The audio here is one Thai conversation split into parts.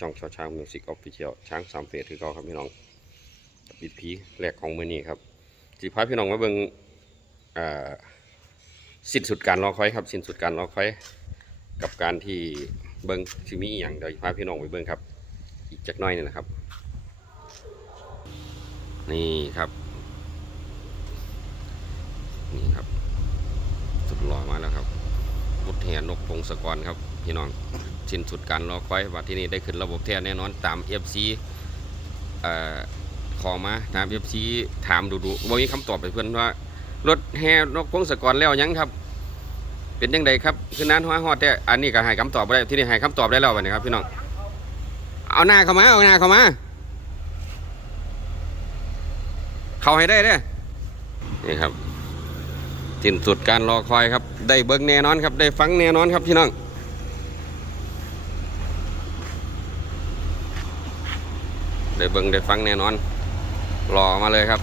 ช่องชอช้างมิวสิกออฟฟิเชียลช้างสามเฟสคือเก็ครับพี่น้องปิดผีแรกของมือนี้ครับสิพาพี่น้องมาเบิ่งอ่าสิ้นสุดการรอคอยครับ สิ้นสุดการรอคอย กับการที่เบิ่งสิมีอย่างเดี๋ยวพาพี่น้องไปเบิ่งครับ อีกจักหน้อยนี่นะครับ นี่ครับนี่ครับ สุดหล่อมาแล้วครับ มุดแห่นกพงศกรครับพี่น้องสิ้นสุดการรอคอยว่าที่นี่ได้ขึ้นระบบแท้แน่นอนตาม FC เอ่อขอมาตาม FC ถามดูดูว่ามีคำตอบไปเพื่อนว่ารถแห่นกพงศกรแล้วยังครับ เป็นยังไงครับคือนานหัวฮอดแต่อันนี้ก็ให้คำตอบบ่ได้ที่นี่ให้คำตอบได้แล้วบัดนี้ครับพี่น้องเอาหน้าเข้ามาเอาหน้าเข้ามาเข้าให้ได้เด้นี่ครับ สิ้นสุดการรอคอยครับ ได้เบิ้งแน่นอนครับ ได้ฟังแน่นอนครับพี่น้องได้เบิ้งได้ฟังแน่นอนรอมาเลยครับ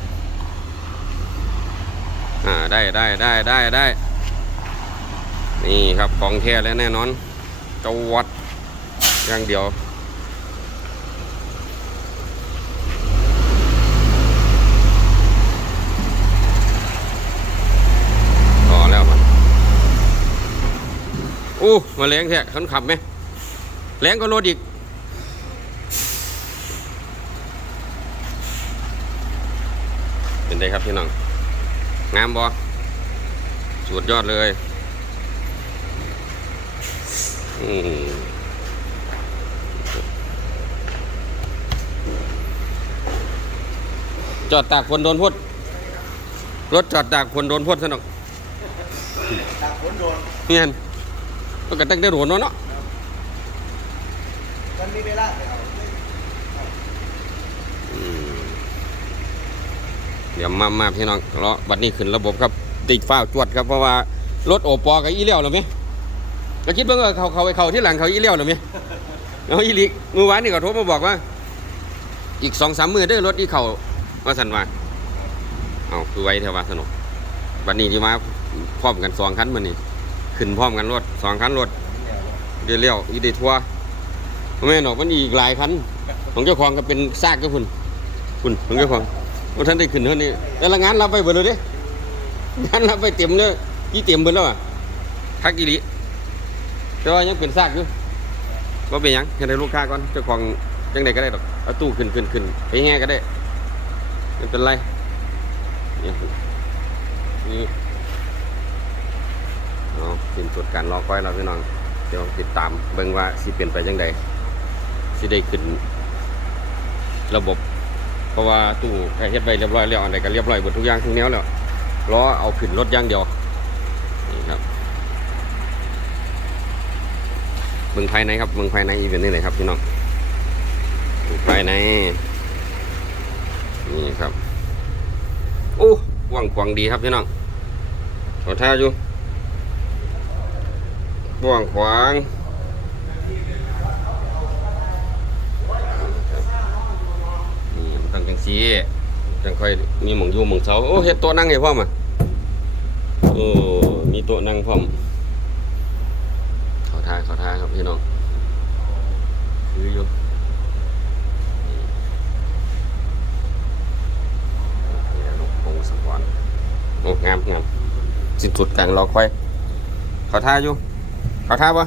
อ่าได้ได้ได้ได้ได้นี่ครับของแท้แล้วแน่นอนจวัดอย่างเดียว รอแล้วมัน อู้มาแรงแท้ขันขับไหมแรงก็รถอีก เป็นไงครับพี่น้อง งามบอสุดยอดเลยอืมจอดตากฝนโดนพดรถจอดตากฝนโดนพดสนุกตากฝนโดนเนียน มันก็ตั้งได้โดนเนาะเนาะมันมีเวลาไปเอาเดี๋ยวมามาพี่น้องเลาะบัดนี้ขึ้นระบบครับ ติดฟ้าวจวดครับเพราะว่ารถโอปอกับอีเลี้ยวหรือไหมก็คิดเบิ่งว่าเขาเขาไปเขาที่หลังเขาอีเลี้ยวหรือไหมเอาอีลิกมือวานนี่ก็โทรมาบอกว่า อีกสองสามมือเด้อรถอีเขาว่าสันว่าเอาคือไว้เทว่าสนุกบัดนี้ที่มาพร้อมกันสองคันมันนี่ ขึ้นพร้อมกันรถสองคันรถเดี๋ยวเลี้ยวอีเดทัวร์แม่หนอกมันอีกหลายคันของเจ้าของก็เป็นซากก็คุณคุณของเจ้าของว่าท่านได้ขึ้นเท่านี้แต่ละงานรับไปเบิดเลยเด้งานรับไปเต็มเลยกี่เต็มเบิดแล้วอะคักอีหลีแต่ว่ายังเป็นซากอยู่ว่าเป็นยังให้ได้ลูกค้าก่อนเจ้าของจังใดก็ได้ดอกเอาตู้ขึ้นขึ้นขึ้นไปแห่ก็ได้ไม่เป็นไรนี่ สิ้นสุดการรอคอยเราพี่น้อง เดี๋ยวติดตามเบิ่งว่าสิเปลี่ยนไปจังใดสิได้ขึ้น ระบบ เพราะว่าตู้แค่เฮ็ดไว้เรียบร้อยแล้วอันใดก็เรียบร้อยหมดทุกอย่างทุกแนวแล้วรอเอาขึ้นรถอย่างเดียวนี่ครับเบิ่งภายในครับเบิ่งภายในอีเวนต์นี่เลยครับพี่น้องเบิ่งภายในนี่ครับโอ้กว้างขวางดีครับพี่น้องขอท่าอยู่ กว้างขวางนี่มันตั้งจังสีจังค่อยมีหมองยู่หมองเสาโอ้เฮ็ดโต๊ะนั่งให้พร้อมอะโอ้มีโต๊ะนั่งพร้อมขาท่าขาท่าครับพี่น้องคืออยู่งศกรโอ้งามงามสิ้นสุดกลางรอคอยเขาท่าอยู่ เขาท่าปะ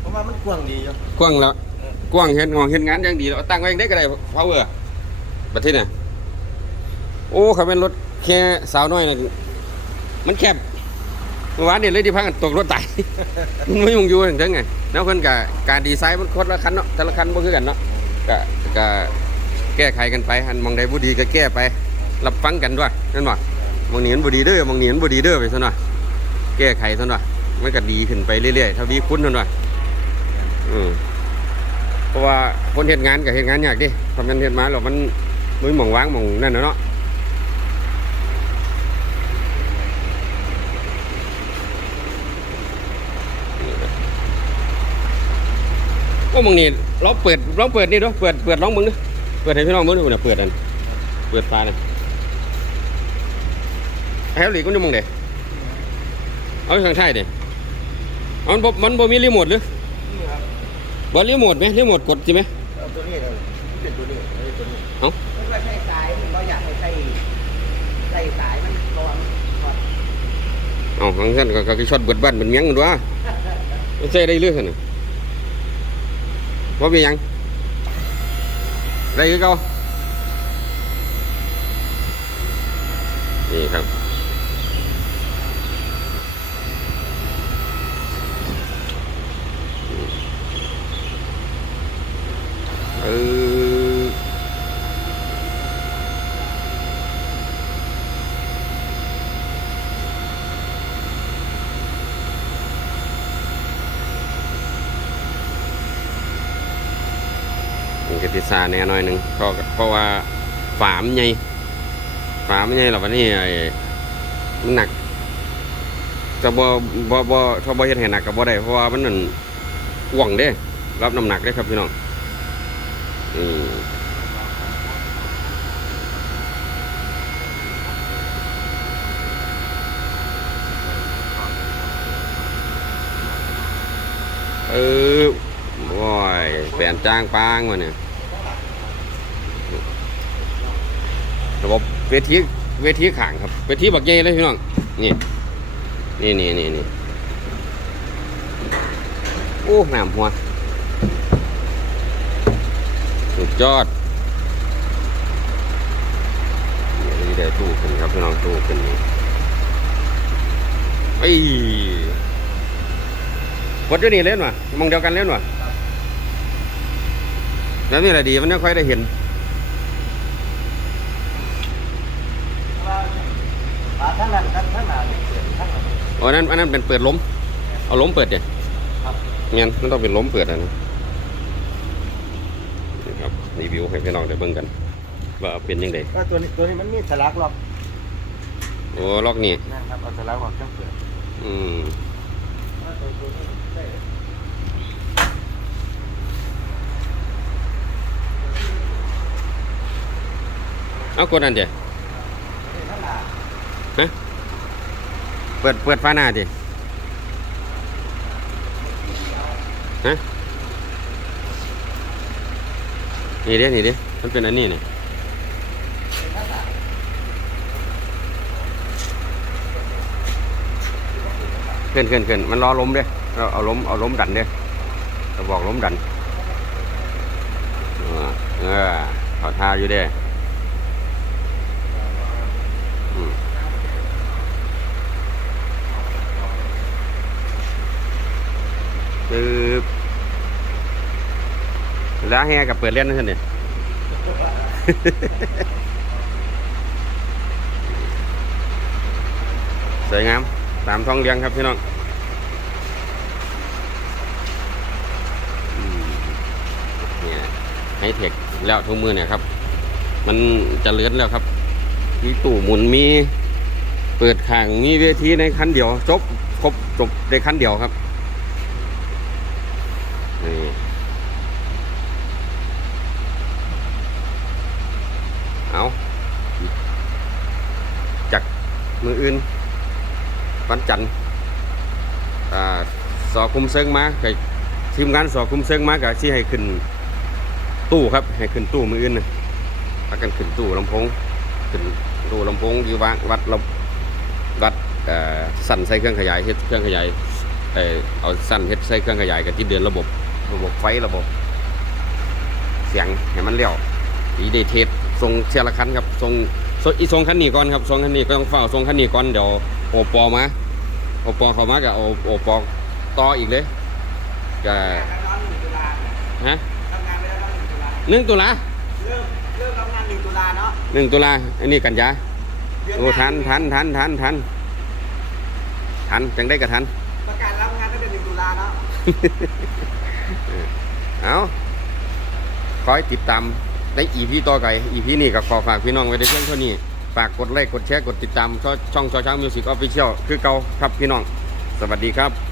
เพราะว่ามันกว้างดีอยู่กว้างแล้วกว้างเห็นงองเห็นงานอย่างดีแล้วเอาตั้งไว้ได้ก็ได้เพาเวอร์ประเทศเนี่ยโอ้เขาเป็นรถแค่สาวน้อยนะมันแคบเมื่อวานนี่เลยที่พักกันตกรถตายมันไม่ยุ่งอยู่ถึงถึงไงแล้วเพิ่นกับการดีไซน์มันคนละคันเนาะแต่ละคันบ่คือกันเนาะก็ก็แก้ไขกันไปหันมองใดบ่ดีก็แก้ไปรับฟังกันด้วยนั่นว่มองนี้มันบ่ดีเด้อมองนี้มันบ่ดีเด้อไปซั่นว่แก้ไขซั่นว่ มันก็ดีขึ้นไปเรื่อยๆทวีคุณนั่นว่อืมเพราะว่าคนเห็นงานกับเห็นงานยากดิทำงานเห็นมาแล้วมันมือหมองว่างหมองนั่นน่ะเนาะโอ้หมองนี่เราเปิดเราเปิดนี่ด้วยเปิดเปิดร้องมึงด้วยเปิดให้พี่น้องมึงด้วยนะเปิดอันเปิดฟ้าเนี่ยแฮลลี่ก็นี่มึงเด้เอาทางใช่เด้เอา มันบ่มันบ่มีรีโมทหรือนี่ครับว่ารีโมทไหมรีโมทกดใช่ไหมเอาตัวนี้เลยเป็นตัวนี้เอาตัวนี้เอ้ามันก็ใช้สายมันก็อยากให้ใช้ใช้สายมันร้อนก่อนเอาของท่านก็ก็ช็อตเบิดบ้านเป็นเมียงกันวะไม่ใช่ได้เรื่องน่ะว่าเป็นหยังได้คือเก่านี่ครับ กติดซาแน่หน่อยหนึ่งเพราะเพราะว่าฝามใหญ่ฝามใหญ่หรอวันนี้ไอ้มันหนักจะบ่บ่บ่ถ้าบ่เฮ็ดให้หนักก็บ่ได้เพราะว่ามันนั่นหว่องเด้รับน้ำหนักได้ครับพี่น้องอืมเออโอ้ยแปลนจ้างปางวะเนี่ย ระบบเวทีเวทีขางครับเวทีบักใหญ่เลยพี่น้องนี่นี่นี่นี่นี่โอ้น้ำหัวสุดยอดนี่ได้ตู้ขึ้นครับพี่น้องตู้ขึ้นนี่ไอ้ยวัดอยู่นี่เล่นวะมองเดียวกันเล่นวะแล้วนี่แหละดีมันไม่ค่อยได้เห็น ขาทั้งนั้นทั้งทั้งหน้าเนี่ยเสียทั้งหลัง อ๋อนั่นอันนั้นเป็นเปิดล้ม เอาล้มเปิดเดี๋ยครับงั้นมันต้องเป็นล้มเปิดอะนะนี่ครับรีวิวให้พี่น้องได้เบิ่งกัน ว่าเป็นยังไงก็ตัวนี้ตัวนี้มันมีสลักล็อกโอ้ล็อกนี่นะครับเอาสลักล็อกจังเปิดอืมเอาตัวตัวนี้ได้เอากดนั่นเดี๋ยว ทั้งหน้า เปิดเปิดฟ้าหน้าดิฮะนี่เด้นี่เด้มันเป็นอันนี้นี่ขึ้นขึ้นขึ้นมันรอล้มเด้เราเอาล้มเอาล้มดันเด้เราบอกล้มดัน เออเออขอทาอยู่เด้อืมปึ๊บ แล้วแฮกับเปิดเล่นนั่นเนี่ยสวยงาม ตามท้องเลี้ยงครับพี่น้องเนี่ยไฮเทคแล้วทุกมือเนี่ยครับ มันจะเลื่อนแล้วครับ มีตู้หมุนมี เปิดข่างมีเวทีในคันเดียว จบ ครบจบในคันเดียวครับนี่เอาจาก มืออื่นวันจันทร์สอคุมเซิงมากับทีมงานสอคุมเซิงมากับที่ให้ขึ้นตู้ครับให้ขึ้นตู้มืออื่นนะพากันขึ้นตู้ลำโพงขึ้นตู้ลำโพงอยู่วางวัดลำวัดสั่นใส่เครื่องขยายเฮ็ดเครื่องขยายเออเอาสั่นเฮ็ดใส่เครื่องขยายกับที่เดินระบบระบบไฟระบบเสียงให้มันเลี้ยวอีเดเทสส่งเชียร์ละคันครับส่งส่ง อีส่งคันนี้ก่อนครับส่งคันนี้ก็ต้องเฝ้าส่งคันนี้ก่อนเดี๋ยวโอปอมาโอปอเขามากับโอโอปอต่ออีกเลยก็งานร้อนหนึ่งตุลาฮะทำงานไปแล้วร้อนหนึ่งตุลาหนึ่งตุลาเริ่มเริ่มทำงานหนึ่งตุลาเนาะหนึ่งตุลาอันนี้กันยาเดือนหโอ้ทันทันทันทันทันทันจังได้กับทันประกาศรับงานตั้งแต่หนึ่งตุลาเนาะเอาคอยติดตาม ในอีพีต่อไปอีพีนี้ก็ขอฝากพี่น้องไว้ในเพียงเท่านี้ ฝากกดไลค์กดแชร์กดติดตามช่องช่องช้างมิวสิกออฟฟิเชียลคือเก่าครับพี่น้อง สวัสดีครับ